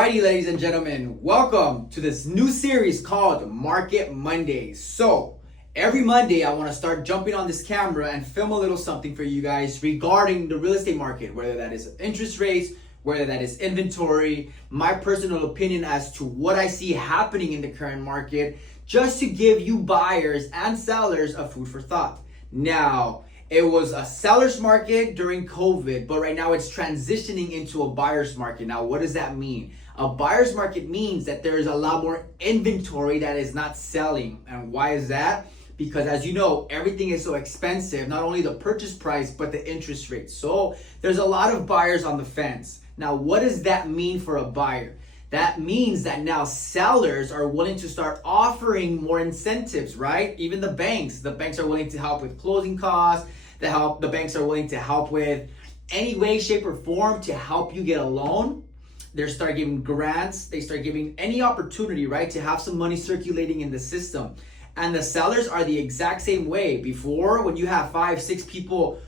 Alrighty, ladies and gentlemen, welcome to this new series called Market Mondays. So every Monday I want to start jumping on this camera and film a little something for you guys regarding the real estate market, whether that is interest rates, whether that is inventory, my personal opinion as to what I see happening in the current market, just to give you buyers and sellers a food for thought. Now, it was a seller's market during COVID, but right now it's transitioning into a buyer's market. Now, what does that mean? A buyer's market means that there is a lot more inventory that is not selling. And why is that? Because as you know, everything is so expensive, not only the purchase price, but the interest rate. So there's a lot of buyers on the fence. Now, what does that mean for a buyer? That means that now sellers are willing to start offering more incentives, right? Even the banks are willing to help with closing costs. The banks are willing to help with any way, shape, or form to help you get a loan. They start giving grants. They start giving any opportunity, right, to have some money circulating in the system. And the sellers are the exact same way. Before, when you have 5-6 people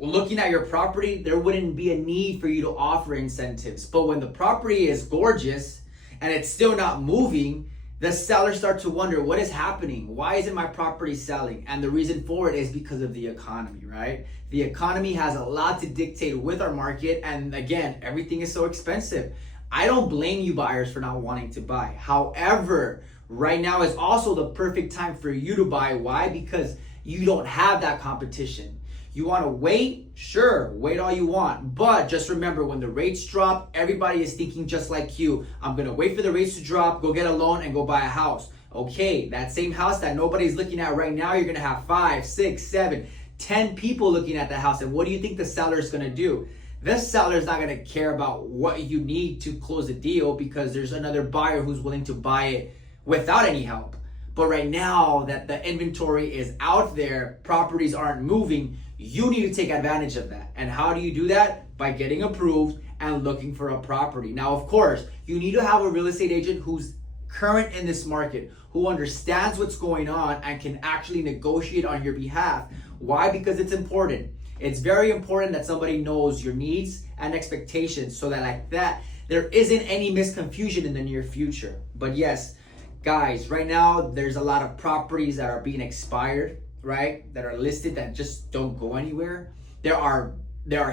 looking at your property, there wouldn't be a need for you to offer incentives. But when the property is gorgeous and it's still not moving, the sellers start to wonder, what is happening? Why isn't my property selling? And the reason for it is because of the economy, right? The economy has a lot to dictate with our market. And again, everything is so expensive. I don't blame you buyers for not wanting to buy. However, right now is also the perfect time for you to buy. Why? Because you don't have that competition. You want to wait? Sure, wait all you want. But just remember, when the rates drop, everybody is thinking just like you. I'm going to wait for the rates to drop, go get a loan, and go buy a house. Okay, that same house that nobody's looking at right now, you're going to have 5, 6, 7, 10 people looking at the house. And what do you think the seller is going to do? The seller is not going to care about what you need to close a deal because there's another buyer who's willing to buy it without any help. But right now that the inventory is out there, properties aren't moving, you need to take advantage of that. And how do you do that? By getting approved and looking for a property. Now, of course, you need to have a real estate agent who's current in this market, who understands what's going on and can actually negotiate on your behalf. Why? Because it's important. It's very important that somebody knows your needs and expectations so that like that, there isn't any misconfusion in the near future. But yes, guys, right now, there's a lot of properties that are being expired, right? That are listed that just don't go anywhere. There are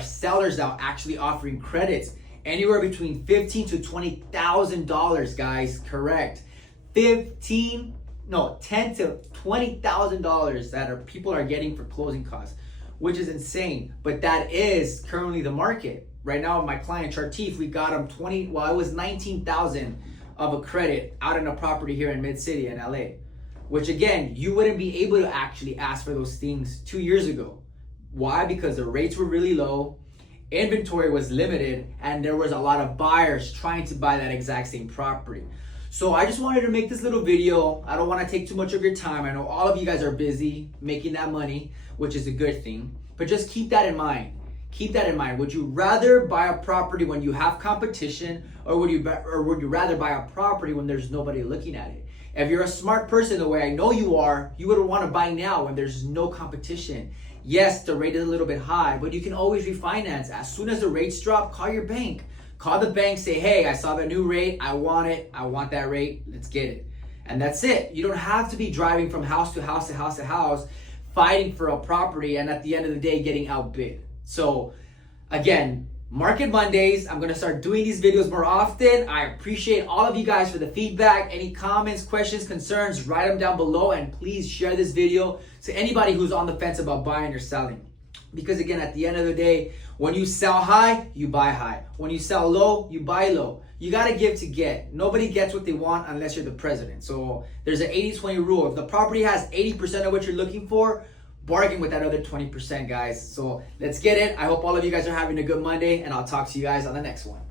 sellers now actually offering credits anywhere between $15,000 to $20,000, guys. Correct. $10,000 to $20,000 that people are getting for closing costs, which is insane. But that is currently the market. Right now, my client Chartif, we got him it was $19,000 of a credit out in a property here in Mid-City in LA. Which again, you wouldn't be able to actually ask for those things 2 years ago. Why? Because the rates were really low, inventory was limited, and there was a lot of buyers trying to buy that exact same property. So I just wanted to make this little video. I don't want to take too much of your time. I know all of you guys are busy making that money, which is a good thing. But just keep that in mind. Keep that in mind. Would you rather buy a property when you have competition, or would you rather buy a property when there's nobody looking at it? If you're a smart person, the way I know you are, you would want to buy now when there's no competition. Yes, the rate is a little bit high, but you can always refinance. As soon as the rates drop, call your bank. Call the bank, say, hey, I saw the new rate. I want it. I want that rate. Let's get it. And that's it. You don't have to be driving from house to house to house to house, fighting for a property, and at the end of the day, getting outbid. So again, Market Mondays, I'm going to start doing these videos more often. I appreciate all of you guys for the feedback. Any comments, questions, concerns, write them down below, and please share this video to anybody who's on the fence about buying or selling. Because again, at the end of the day, when you sell high, you buy high. When you sell low, you buy low. You got to give to get. Nobody gets what they want unless you're the president. So there's an 80-20 rule. If the property has 80% of what you're looking for, bargain with that other 20%, guys. So let's get it. I hope all of you guys are having a good Monday, and I'll talk to you guys on the next one.